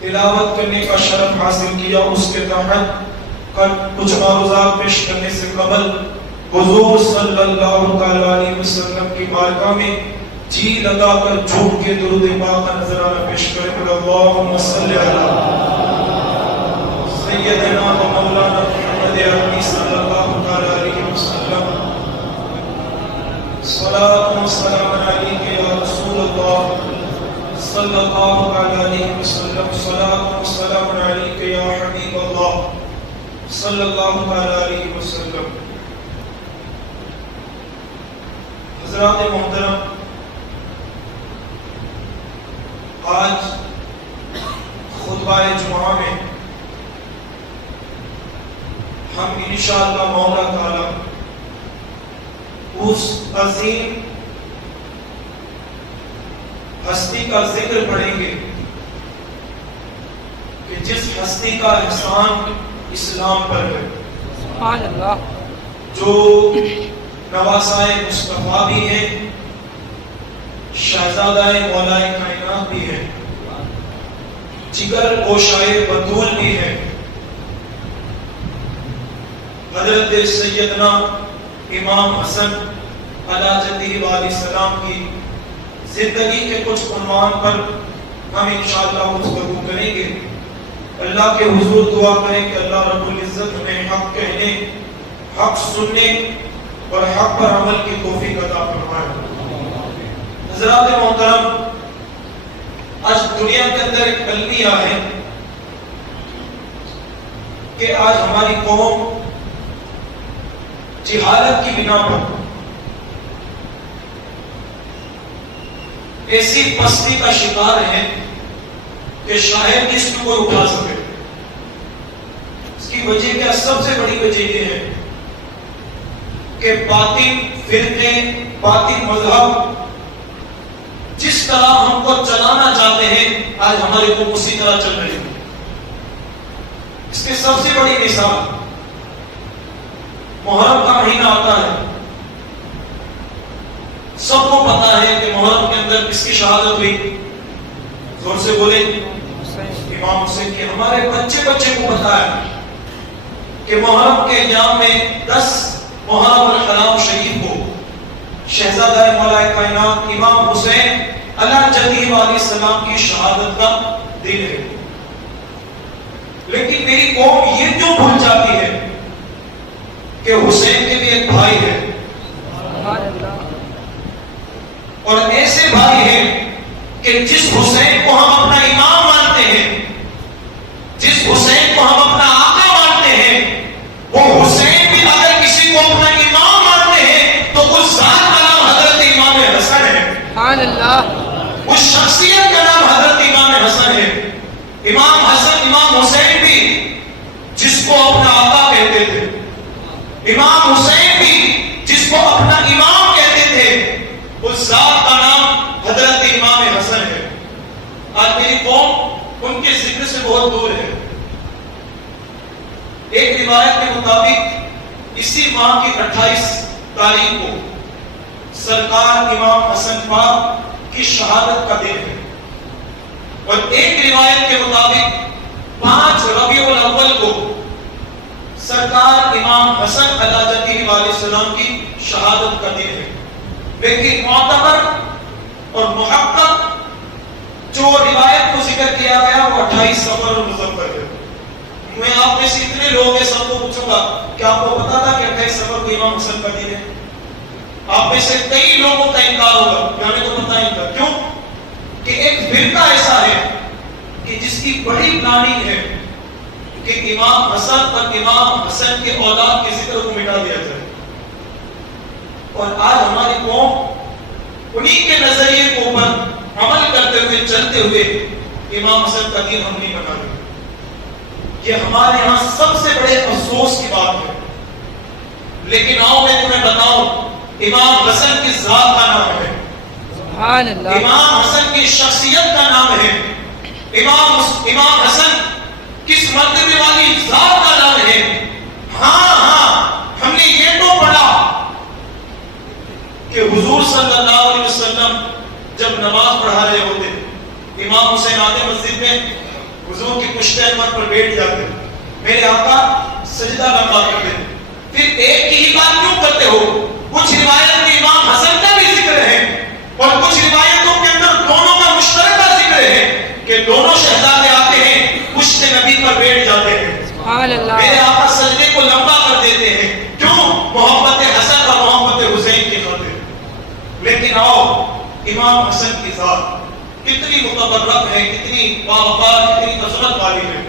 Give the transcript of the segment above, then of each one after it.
تلاوت کرنے کا شرف حاصل کیا، اس کے تحت کچھ معروضات پیش کرنے سے قبل حضور صلی اللہ علیہ وسلم کی بارگاہ میں جی لگا کر جھوم کے درود پاک کا نذرانہ پیش کریں۔ اللہم صلی علی سیدنا و مولانا محمد عربی صلی اللہ علیہ وسلم، صلاۃ و سلام علیک یا رسول اللہ صلی اللہ علیہ وسلم، صلاۃ و سلام علیک یا حبیب اللہ صلی اللہ علیہ وسلم۔ حضرات محترم، آج خطبہ جمعہ میں ہم انشاءاللہ مولا تعالی اس عظیم ہستی کا ذکر پڑھیں گے کہ جس ہستی کا احسان اسلام پر ہے، سبحان اللہ، جو نواسائے مصطفیٰ بھی ہیں، شہزادہ مولائے کائنات بھی ہے، جگر گوشائے بطول بھی ہے، حضرت سیدنا امام حسن علیہ جدہ علیہ السلام کی زندگی کے کچھ عنوان پر ہم انشاءاللہ گفتگو کریں گے۔ اللہ کے حضور دعا کریں کہ اللہ رب العزت ہمیں حق کہنے، حق سننے اور حق پر عمل کی توفیق عطا فرمائے۔ حضرات محترم، آج دنیا کے اندر ایک المیہ ہے کہ آج ہماری قوم جہالت کی بنا پر ایسی پستی کا شکار ہے کہ شاید اس کو کوئی اٹھا سکے۔ اس کی وجہ کیا؟ سب سے بڑی وجہ یہ ہے کہ باطل فرقے، باطل مذہب جس طرح ہم کو چلانا چاہتے ہیں آج ہمارے کو اسی طرح چل رہے ہیں۔ اس کی سب سے بڑی مثال محرم کا مہینہ آتا ہے، سب کو پتا ہے کہ محرم کے اندر کس کی شہادت ہوئی؟ زور سے بولے، امام حسین کی۔ ہمارے بچے کو پتا ہے کہ محرم کے ایام میں 10 محرم الحرام شریف کو شہزادہ مولائے کائنات امام حسین علیہ جدہ علیہ السلام کی شہادت کا دن ہے۔ لیکن میری قوم یہ کیوں بھول جاتی ہے کہ حسین کے بھی ایک بھائی ہے، اور ایسے بھائی ہیں کہ جس حسین کو ہم اپنا امام مانتے ہیں، جس حسین کو ہم اپنا آقا مانتے ہیں، وہ حسین بھی اگر کسی کو اپنا امام مانتے ہیں تو اس ذات کا نام حضرت امام حسن ہے، سبحان اللہ، اس شخصیت کا نام حضرت امام حسن ہے۔ امام حسن، امام حسین بھی جس کو اپنا آقا کہتے تھے، امام حسین بھی جس کو اپنا امام کہتے تھے، اس ذات کا نام حضرت امام حسن ہے۔ آج میری قوم ان کے ذکر سے بہت دور ہے۔ ایک روایت کے مطابق اسی ماہ کی 28 تاریخ کو سرکار امام حسن پاک کی شہادت کا دن ہے، اور ایک روایت کے مطابق 5 ربیع الاول کو سرکار امام حسن علیہ جدہ علیہ السلام کی شہادت کا دن ہے۔ لیکن معتبر اور محقق جو روایت کو ذکر کیا گیا وہ 28 صفر اور مظفر ہے۔ میں آپ میں سے اتنے لوگ ہیں، سب کو پوچھوں گا کہ آپ کو پتا تھا کہ 28 صفر کو امام حسن کا دن ہے؟ آپ میں سے کئی لوگوں کا انکار ہوگا کہ ہمیں تو پتہ ہی تھا۔ کیوں؟ کہ ایک فرقہ ایسا ہے کہ جس کی بڑی پلاننگ ہے کہ امام حسن اور امام حسن کے اولاد کے ذکر کو مٹا دیا جائے، اور آج ہماری قوم انہی کے نظریے کے اوپر عمل کرتے ہوئے چلتے ہوئے امام حسن کا دین ہم نہیں بنا رہے۔ یہ ہمارے یہاں سب سے بڑے افسوس کی بات ہے۔ لیکن آؤ میں تمہیں بتاؤں، امام حسن کی ذات کا نام ہے، سبحان اللہ، امام حسن کی شخصیت کا نام ہے، امام حسن کس مرتبے والی ذات کا نام ہے۔ ہاں ہم نے یہ تو پڑھا کہ حضور صلی اللہ علیہ وسلم جب نماز پڑھا رہے ہوتے، امام حسین آتے مسجد میں، حضور کی پشت انور پر بیٹھ جاتے، میرے آقا سجدہ لمبا کرتے، پھر ایک کی ہی بات کیوں کرتے ہو؟ کچھ روایت میں امام حسن کا بھی ذکر ہے اور کچھ روایتوں کے اندر دونوں کا مشترکہ ذکر ہے کہ دونوں شہزادے آتے ہیں پشت نبی پر بیٹھ جاتے ہیں، سبحان اللہ، میرے آقا سجدے کو لمبا کر دیتے ہیں، کیوں؟ محبت حسن اور محبت حسین کی خاطر۔ لیکن آؤ امام حسن کی ذات کتنی متبرک ہے، کتنی باوقار، کتنی عظمت والی ہے۔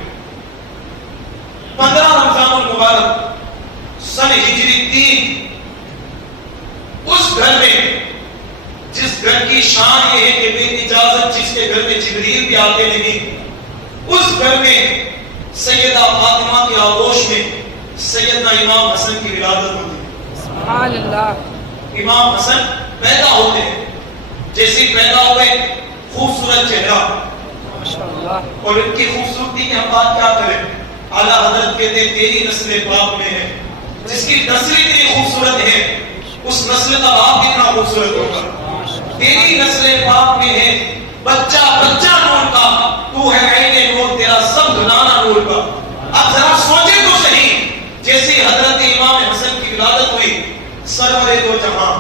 15 رمضان المبارک سن ہجری 3، اس گھر میں جس گھر کی شان یہ ہے کہ بے اجازت جس کے گھر میں جبریل بھی آتے نہیں، اس گھر میں سیدہ فاطمہ کے آغوش میں سیدنا امام حسن کی ولادت ہوتی ہے۔ سبحان اللہ، امام حسن پیدا ہوتے ہیں، جیسے پیدا ہوئے خوبصورت چہرہ ماشاءاللہ، اور ان کی خوبصورتی کی ہم بات کیا کریں؟ اعلیٰ حضرت کہتے ہیں تیری نسل پاک میں ہے، جس کی نسل اتنی خوبصورت ہے اس نسل کا باپ کتنا خوبصورت ہوگا۔ تیری نسل پاک میں ہے بچہ بچہ نور کا، تو ہے عین نور، تیرا سب گھرانا نور کا۔ اب ذرا سوچیں تو صحیح، جیسی حضرت امام حسن کی ولادت ہوئی، سرور دو جہاں،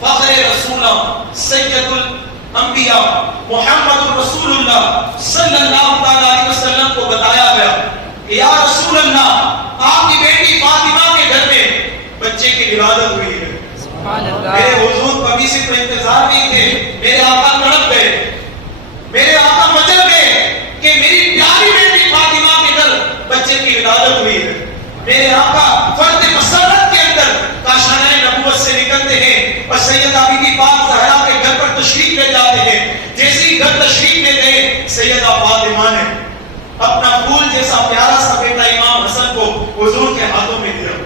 فخر رسولہ، سید الانبیاء محمد رسول اللہ صلی اللہ علیہ وسلم کو بتایا گیا کہ یا رسول اللہ آپ کی بیٹی فاطمہ کے گھر میں بچے کی ولادت ہوئی ہے۔ سبحان اللہ، میرے حضور کبھی سے تو انتظار نہیں تھے، میرے آقا تڑپ گئے، میرے آقا مچل گئے کہ میری پیاری بیٹی فاطمہ کے گھر بچے کی ولادت ہوئی ہے۔ میرے آقا فرد مسرت کے اندر کاشانۂ نبوت سے نکلتے ہیں اور سیدہ بی بی پاک زہرا کے گھر پر تشریف لے جاتے ہیں۔ جیسی گھر تشریف لے گئے، سیدہ فاطمہ نے اپنا پھول جیسا پیارا سا بیٹا امام حسن کو حضور کے ہاتھوں میں دیا،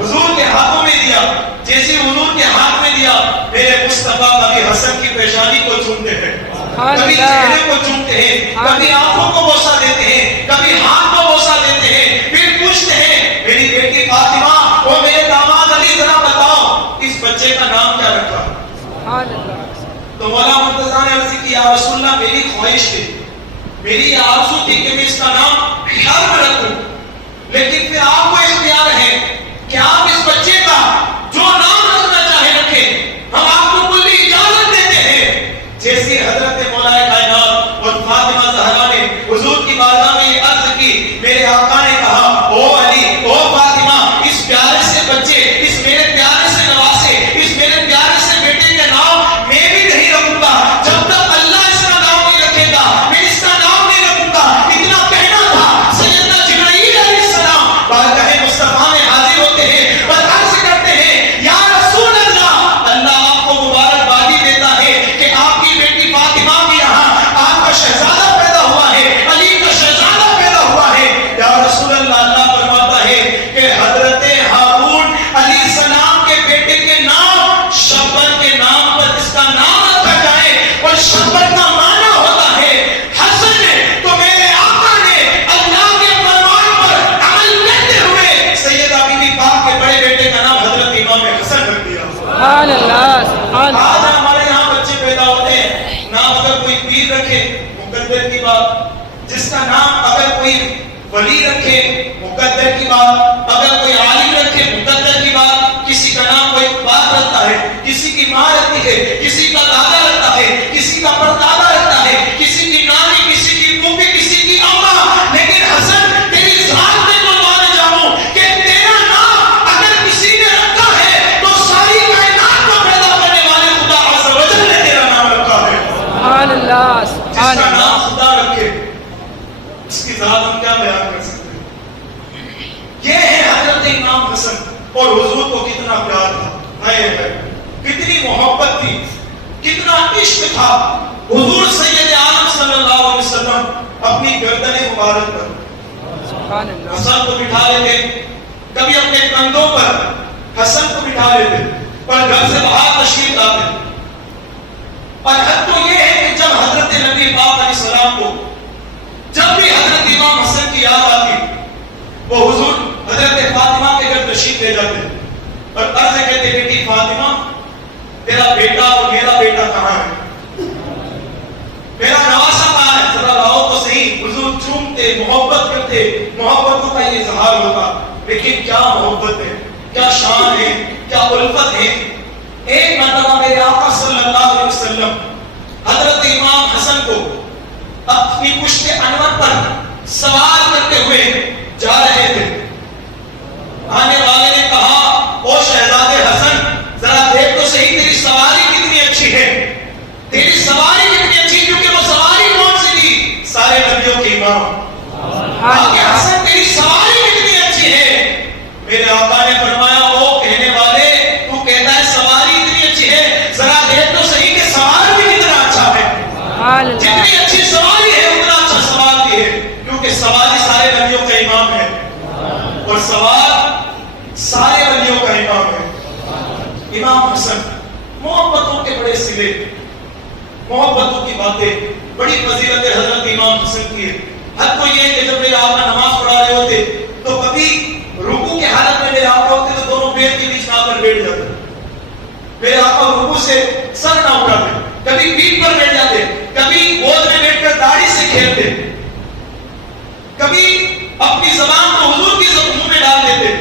حضور کے ہاتھوں میں دیا۔ جیسے حضور کے ہاتھ میں دیا، میرے مصطفیٰ کبھی حسن کی پیشانی کو چومتے ہیں، کبھی چہرے کو چومتے ہیں، کبھی آنکھوں کو بوسہ دیتے ہیں، کبھی ہاتھ کو بوسہ دیتے ہیں، پھر پوچھتے ہیں میری بیٹی فاطمہ اور میرے داماد علی ذرا بتاؤ اس بچے کا نام کیا رکھا؟ سبحان اللہ، تو مولا مرتضیٰ نے عرض کی یا رسول اللہ میری خواہش تھی، میری آرزو تھی کہ میں اس کا نام حرب رکھوں، لیکن پھر آپ کو اختیار ہے کہ آپ اس بچے کا جو نام رکھنا چاہے رکھیں، ہم آپ کو کلی اجازت دیتے ہیں۔ جیسے حضرت مولا کائنات اور فاطمہ زہرا نے حضور کی بارگاہ میں یہ عرض کی، میرے آقا نے کہا او علی او فاطمہ اس پیارے سے بچے، اس میرے پیارے سے نواسے، اس میرے پیارے سے بیٹے کے نام میں بھی نہیں رکھوں گا جب تک اللہ اس کا نام نہیں رکھے گا، میں اس کا نام نہیں رکھوں گا۔ اتنا کہنا تھا، سیدنا جبرائیل علیہ السلام بارگاہ مصطفیٰ میں حاضر ہوتے ہیں اور عرض کرتے ہیں یا رسول اللہ، اللہ آپ کو مبارکبادی دیتا ہے کہ آپ کی بیٹی فاطمہ کے یہاں آپ کا شہزادہ پیدا ہوا ہے، علی کا شہزادہ پیدا ہوا ہے۔ یا رسول اللہ، اللہ فرماتا ہے کہ حضرت ہارون علیہ السلام کے بیٹے کے نام شبر کے نام پر اس کا نام رکھا جائے، اور شبر کا معنی ہوتا ہے حسن، تو میرے آقا نے اللہ کے فرمان پر عمل کرتے ہوئے سیدہ بی بی پاک کے بڑے بیٹے کا نام حضرت امام حسن رکھ دیا۔ سبحان اللہ، سبحان آج اللہ، ہمارے یہاں بچے پیدا ہوتے ہیں، نام اگر کوئی پیر رکھے مقدر کی بات، جس کا نام اگر کوئی ولی رکھے مقدر کی بات، اگر کوئی عالم رکھے مقدر کی بات، کسی کا نام کوئی باپ رکھتا ہے، کسی کی ماں رکھتی ہے، کسی کا دادا رکھتا ہے، کسی کا پردادا رکھتا ہے، کسی کی نانی، کسی کی پھوپھی، کسی کی اماں، لیکن حسن تیری ذات میں قربان جاؤں کہ تیرا نام اگر کسی نے رکھا ہے تو ساری کائنات کو پیدا کرنے والے خدا عز و جل نے تیرا نام رکھا ہے۔ سبحان اللہ، جس سبحان کا نام اللہ، خدا رکھے اس کی ذات ہم کیا بیان کر سکتے ہیں؟ یہ ہے حضرت امام حسن، اور حضور کو کتنا پیار تھا، ہے کتنی محبت تھی، کتنا عشق تھا۔ حضور سید عالم صلی اللہ علیہ وسلم اپنی گردن مبارک پر سبحان اللہ، حسن کو بٹھا لیتے، کبھی اپنے کندھوں پر حسن کو بٹھا لیتے اور گھر سے باہر تشریف لاتے۔ اور حد تو یہ ہے کہ جب حضرت نبی پاک علیہ السلام کو جب بھی حضرت امام حسن کی یاد آتی، وہ حضور حضرت فاطمہ کے گھر تشریف لے جاتے اور عرض کہتے بیٹی فاطمہ تیرا بیٹا اور میرا بیٹا کہاں ہے، میرا نواسا کہاں ہے؟ ڈھونڈتے، محبت کرتے، محبتوں کا یہ اظہار ہوتا. لیکن کیا محبت ہے، کیا شان ہے، کیا الفت ہے. ایک مرتبہ میرے آقا صلی اللہ علیہ وسلم حضرت امام حسن کو اپنی پشت انور پر سوار کرتے ہوئے جا رہے تھے. آنے والے نے کہا او شہزادے حسن ذرا دیکھ تو صحیح تیری سواری کتنی اچھی ہے، تیری سواری کتنی اچھی، کیونکہ وہ سواری کون سی تھی؟ سارے نبیوں کے امام. حسن تیری سواری کتنی اچھی ہے. میرے آقا نے فرمایا او کہنے والے تو کہتا ہے سواری اتنی اچھی ہے، ذرا دیکھ تو صحیح کہ سوار بھی کتنا اچھا ہے. جتنی اچھی سواری ہے اتنا اچھا سوار بھی ہے، کیونکہ سواری سارے نبیوں کا امام ہے اور سوار سارے ولیوں کا امام ہے. امام حسن محبتوں کے بڑے سلے، محبتوں کی باتیں، بڑی فضیلت حضرت امام حسن کی ہے. حد تو یہ کہ جب میرے آقا نماز پڑھا رہے ہوتے تو کبھی رکوع کے حالت میں میرے آقا ہوتے تو دونوں پیر کے بیچ آ کر بیٹھ جاتے. میرے آقا رکوع سے سر نہ اٹھاتے، کبھی پیٹھ پر بیٹھ جاتے، کبھی گود میں بیٹھ کر داڑھی سے کھیلتے، کبھی اپنی زبان کو حضور کی منہ میں ڈال دیتے.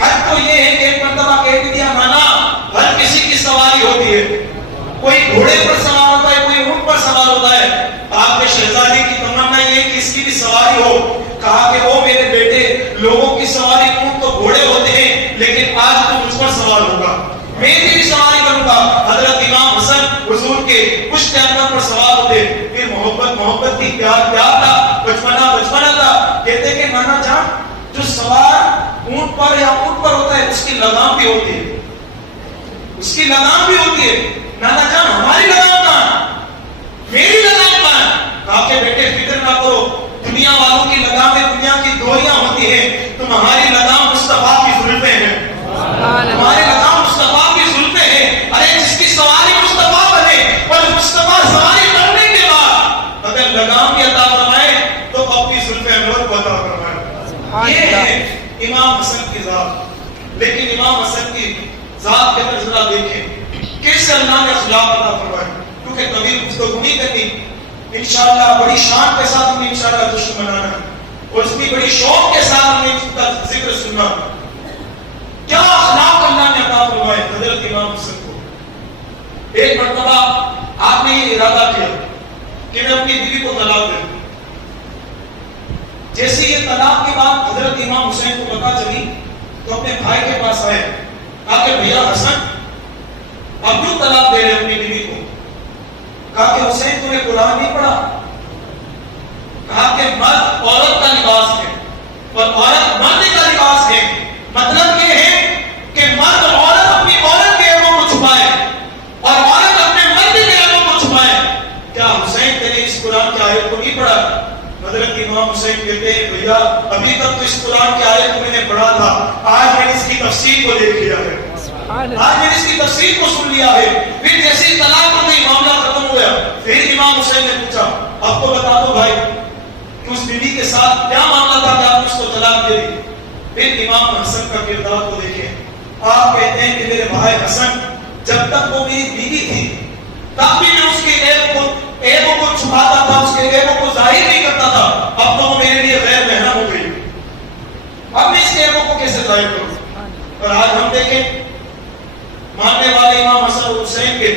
حد تو یہ ہے کہ ایک مرتبہ کہہ دیا مانا ہر کسی کی سواری ہوتی ہے، کوئی گھوڑے پر سوار ہوتا ہے، کوئی اونٹ پر سوار ہوتا ہے. آپ کے شہزادے کی تمنا یہ کہ اس کی بھی سواری ہو. کہا کہ او میرے بیٹے لوگوں کی سواری اونٹ تو گھوڑے ہوتے ہیں، لیکن آج تو مجھ پر سوار ہوگا، میں تیری سواری کروں گا. حضرت امام حسن حضور کے پشت انور پر سوار ہوتے. پھر محبت کی پیار تھا، بچپنا تھا. کہتے کہ نانا جان جو سوار اونٹ پر یا اونٹ پر ہوتا ہے اس کی لگام بھی ہوتی ہے، اس کی لگام بھی ہوتی ہے. نانا جان ہماری لگام کہاں، میری لگام کہاں؟ کہا کہ بیٹے فکر نہ کرو، دنیا والوں کی لگامیں دنیا کی ڈوریاں ہوتی ہیں، تمہاری لگام مصطفیٰ کی زلفیں ہیں، تمہاری لگام مصطفیٰ کی زلفیں ہیں. ارے جس کی سواری مصطفیٰ بنے اور مصطفیٰ سواری کرنے کے بعد اگر لگام بھی عطا فرمائے تو اپنی زلفیں انور کو عطا فرمائے. یہ ہے امام حسن کی ذات. لیکن امام حسن کی ذات کے اندر ذرا دیکھیں کیسے اللہ نے اخلاق عطا فرمائے. کیونکہ طویل گفتگو نہیں کرنی، انشاءاللہ بڑی شان کے ساتھ ہمیں انشاءاللہ جشن منانا ہے اور اس کی بڑی شوق کے ساتھ ہمیں اس کا ذکر سننا. کیا اخلاق اللہ نے عطا فرمائے حضرت امام حسن کو. ایک مرتبہ آپ نے یہ ارادہ کیا کہ میں اپنی بیوی کو طلاق دوں. جیسے یہ طلاق کی بات حضرت امام حسین کو پتہ چلی تو اپنے بھائی کے پاس آئے. کہا کہ بھیا حسن اب کیوں طلاق دے رہے اپنی بیوی کو؟ کہا کہ حسین تم نے قرآن نہیں پڑھا؟ کہا کہ مرد عورت کا لباس ہے اور عورت مرد کا لباس ہے. مطلب یہ ہے کہ مرد عورت اپنی عورت کے عیبوں کو چھپائے اور عورت اپنے مرد کے عیبوں کو چھپائے. کیا حسین نے اس قرآن کی آیت کو نہیں پڑھا؟ حضرت امام حسین کہتے ہیں بھیا ابھی تک تو اس قرآن کی آیت کو میں نے پڑھا تھا، آج میں نے اس کی تفسیر کو دیکھ لیا ہے، آج میں نے اس کی تفسیر کو سن لیا ہے. پھر جیسے طلاق ہو گئی معاملہ ختم ہو گیا. پھر امام حسین نے پوچھا اب تو بتا دو بھائی کہ اس بیوی کے ساتھ کیا معاملہ تھا کہ آپ نے اس کو طلاق دے دی. پھر امام حسن کا کردار کو دیکھیں. آپ کہتے ہیں کہ میرے بھائی حسن جب تک وہ میری بیوی تھی تب بھی میں اس کے عیبوں کو چھپاتا تھا، اس کے عیبوں کو ظاہر نہیں کرتا تھا. اب تو وہ میرے لیے غیر محرم ہو گئی، اب میں اس کے عیبوں کو کیسے ظاہر کروں؟ اور آج ہم دیکھیں ماننے والے امام حسن اور حسین کے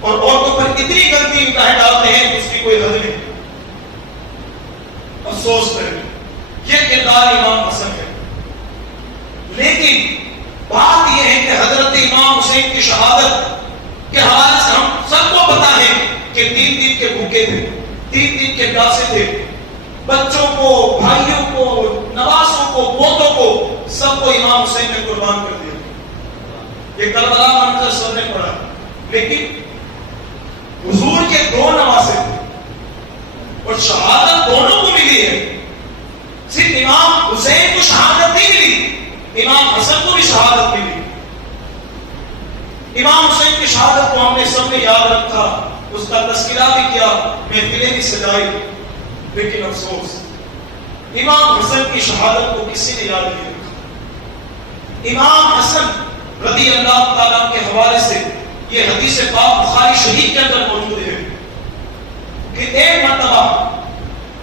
اور عورتوں پر اتنی گندی امتحان ڈالتے ہیں کہ اس کی کوئی حد نہیں. افسوس کریں یہ کردار امام حسن ہے. لیکن بات یہ ہے کہ حضرت امام حسین کی شہادت کے حوالے سے ہم سب کو پتا ہے کہ 3 دن کے بھوکے تھے، 3 دن کے پیاسے تھے. بچوں کو، بھائیوں کو، نواسوں کو، پوتوں کو، سب کو امام حسین نے قربان کر دیا. یہ کربلا منظر سب نے پڑھا. لیکن حضور کے 2 نواسے تھے اور شہادت دونوں کو ملی ہے. صرف امام حسین کو شہادت نہیں ملی، امام حسن کو بھی شہادت ملی. امام حسین کی شہادت کو ہم نے سب نے یاد رکھا، اس کا تذکرہ بھی کیا، محفلیں بھی سجائی. لیکن افسوس امام حسن کی شہادت کو کسی نے یاد نہیں رکھا. امام حسن رضی اللہ تعالیٰ کے حوالے سے یہ حدیث پاک بخاری شریف کے اندر موجود ہے کہ ایک مرتبہ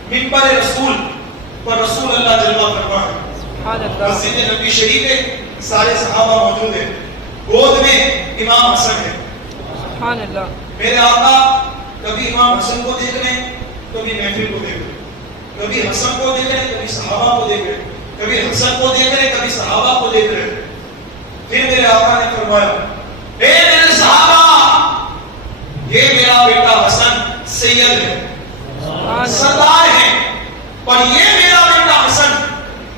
منبر رسول پر رسول اللہ جلوہ فرما ہے. سبحان اللہ. مسجد نبی شریف میں سارے صحابہ موجود ہیں. گود میں امام حسن ہے. سبحان اللہ. میرے آقا کبھی امام حسن کو دیکھ رہے ہیں, کبھی محفل کو دیکھ رہے ہیں, کبھی حسن کو دیکھ رہے ہیں, کبھی صحابہ کو دیکھ رہے ہیں, کبھی حسن کو دیکھ رہے ہیں, کبھی صحابہ کو دیکھ رہے ہیں. پھر میرے آقا نے فرمایا, اے میرے صحابہ, یہ میرا بیٹا حسن سید ہے, سردار ہے, اور یہ میرا بیٹا حسن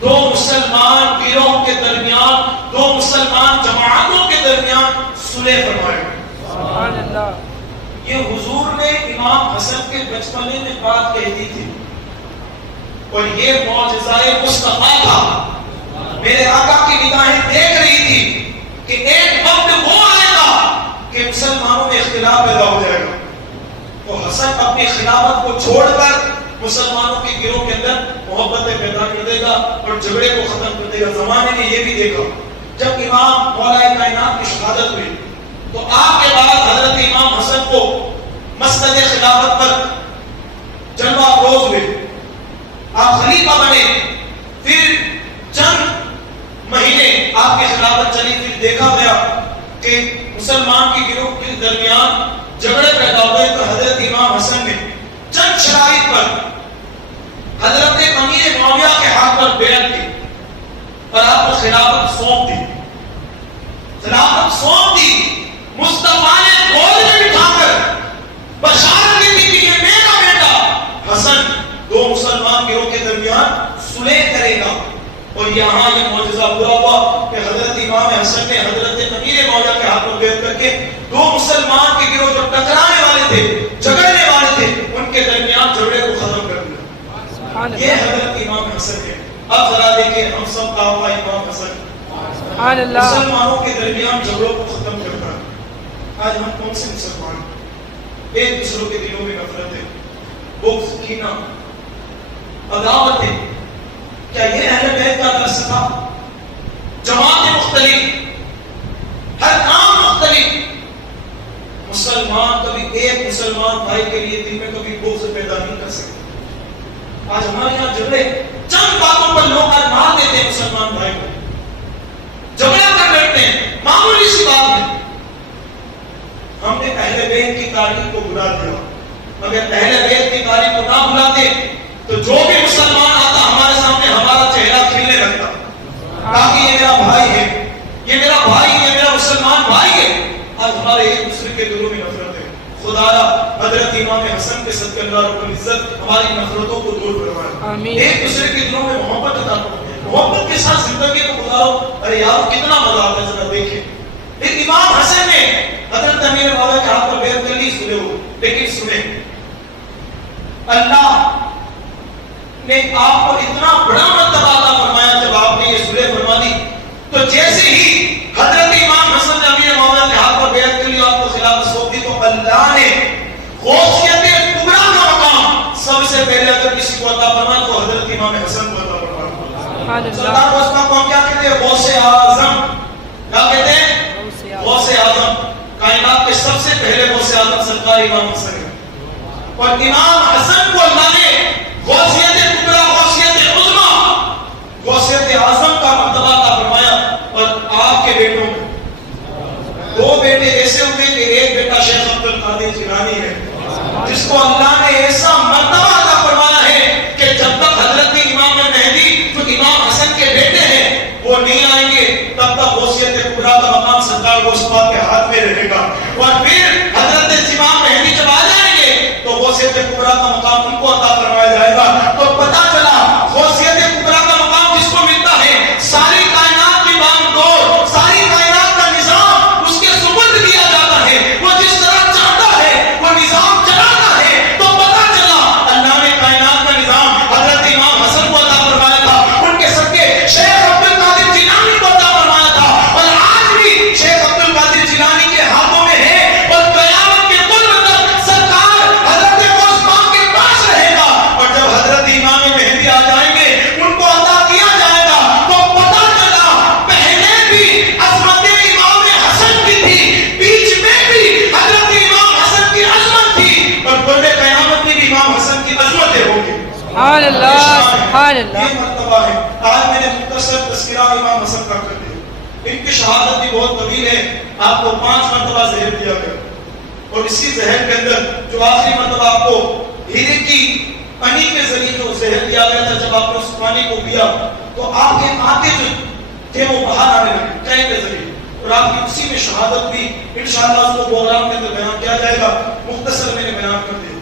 دو مسلمان گروہ کے درمیان, دو مسلمان جماعتوں کے درمیان صلح فرمائے. سبحان اللہ. یہ حضور نے امام حسن کے بچپنے میں بات کہہ دی تھی, اور یہ معجزہ مصطفیٰ تھا. میرے آقا کی نگاہیں دیکھ رہی تھی کہ ایک وقت وہ آئے گا کہ مسلمانوں میں اختلاف پیدا ہو جائے گا, تو حسن اپنی خلافت کو چھوڑ کر مسلمانوں کے گروہ کے اندر محبتیں پیدا کر دے گا اور جھگڑے کو ختم کر دے گا. زمانے نے یہ بھی دیکھا, جب امام مولا کائنات کی شہادت ہوئی تو آپ کے بعد حضرت امام حسن کو مسند خلافت پر جلوہ افروز ہوئے, آپ خلیفہ بنے. پھر چند مہینے آپ کی خلافت چلی, پھر دیکھا گیا کہ مسلمان کی گروہ کے درمیان جھگڑے پیدا ہوئے, تو حضرت امام حسن نے چند شرائط پر حضرت امیر معاویہ کے ہاتھ پر بیعت کی اور آپ کو خلافت سونپ دی. خلافت سونپ دی. مصطفیٰ نے گود میں بٹھا کر بشارت دی تھی کہ یہ میرا بیٹا حسن دو مسلمان گروہ کے درمیان صلح کرے گا. اور یہاں یہ معجزہ پورا ہوا کہ حضرت امام حسن نے حضرت امیر معاویہ کے ہاتھ پر بیعت کر کے دو مسلمان کے گروہ جو ٹکرانے والے تھے, جھگڑنے والے تھے, ان کے درمیان جھگڑے کو ختم کر دیا. یہ حضرت امام حسن ہے. اب ذرا دیکھیں ہم سب کا ہوا امام حسن مسلمانوں کے درمیان جھگڑوں کو ختم کرتا ہے. آج ہم کون سے مسلمان ہیں؟ ایک دوسروں کے دلوں میں نفرت ہے, بغض, کینہ, عداوت ہے. کیا یہ اہل بیت کا درس تھا؟ جماعتیں مختلف, ہر کام مختلف. مسلمان کبھی ایک مسلمان بھائی کے لیے دل میں کبھی بغض پیدا نہیں کر سکتے. آج ہمارے یہاں جھگڑے چند باتوں پر لوگ آج مار دیتے ہیں مسلمان بھائی کو, جھگڑا کر بیٹھتے ہیں معمولی سی بات میں. ہم نے اہل بیت کی تاریخ کو بھلا دیا. اگر اہل بیت کی تاریخ کو نہ بھلاتے تو جو بھی مسلمان آتا ہمارے سامنے ہمارا چہرہ کھلنے لگتا, تاکہ یہ میرا بھائی ہے, یہ میرا بھائی, یہ میرا مسلمان بھائی ہے. آج ہمارے ایک دوسرے کے دلوں میں نفرت ہے. خدایا حضرت امام حسن کے صدقے اللہ رب العزت ہماری نفرتوں کو دور فرمائے, ایک دوسرے کے دلوں میں محبت عطا فرمائے, محبت کے ساتھ زندگی کو گزارو. ارے یار کتنا مزہ آتا ہے, ذرا دیکھیں. ایک امام حسن نے حضرت امیر معاویہ کے ہاتھ پر بیعت کر لی, سنے ہو, لیکن سنیں, اللہ نے آپ کو اتنا بڑا مرتبہ عطا فرمایا جب آپ نے یہ صلح فرما دی, تو جیسے ہی حضرت امام حسن نے امیر معاویہ کے ہاتھ پر بیعت کر لی, آپ کو خلافت سونپ دی, تو اللہ نے غوثیت کبریٰ کا مقام سب سے پہلے اگر کسی کو عطا فرمایا تو حضرت امام حسن کو عطا فرمایا. سردار غوث کو ہم کیا کہتے ہیں؟ غوث اعظم. کیا کہتے ہیں؟ غوث اعظم. کائنات کے سب سے پہلے غوث اعظم سرکار امام حسن ہے. اور امام حسن کو اللہ نے غوثیت کبریٰ, غوثیت عظمیٰ, غوثیت اعظم کا مرتبہ عطا فرمایا. اور آپ کے بیٹوں میں دو بیٹے ایسے ہوئے کہ ایک بیٹا شیخ عبد القادر جیلانی ہے, جس کو اللہ نے ایسا مرتبہ عطا فرمایا ہے کہ جب تک حضرت امام مہدی جو امام حسن کے بیٹے ہیں وہ نہیں آئیں گے, تب تک غوثیت کبریٰ کا مقام سرکار غوث پاک کے ہاتھ میں رہے گا. اور پھر حضرت امام مہدی جب آ جائیں گے تو غوثیت کبریٰ کا مقام ان کو عطا فرمایا جائے گا. تو پتہ چلا غوثیت کبریٰ کا مقام جس کو ملتا ہے, ساری کائنات کی بام دور, ساری کائنات کا نظام اس کے سپرد کیا جاتا ہے. وہ جس طرح چاہتا ہے وہ نظام چلاتا ہے. تو پتہ چلا اللہ نے کائنات کا نظام حضرت امام حسن کو عطا فرمایا تھا, ان کے صدقے شیخ عبد القادر جیلانی کو عطا فرمایا تھا. اور آج بھی شیخ عبد القادر جیلانی کے ہاتھوں میں ہے, اور قیامت کے دن تک سرکار حضرت غوث پاک کے پاس رہے گا. سبحان اللہ سبحان اللہ. یہ مرتبہ ہے. آج میں نے مختصر تذکرہ امام حسن کا کر دیا. ان کی شہادت بھی بہت طویل ہے. آپ کو 5 مرتبہ زہر دیا گیا اور اسی زہر کے اندر جو آخری مرتبہ آپ کو ہیرے کی پنی کے ذریعے جو زہر دیا گیا تھا, جب آپ نے اس پانی کو پیا تو آپ کے آنکھیں جو تھے وہ باہر آنے لگے قے کے ذریعے, اور آپ کی اسی میں شہادت بھی انشاءاللہ اس کو پروگرام کے اندر بیان کیا جائے گا. مختصر میں نے بیان کر دیا.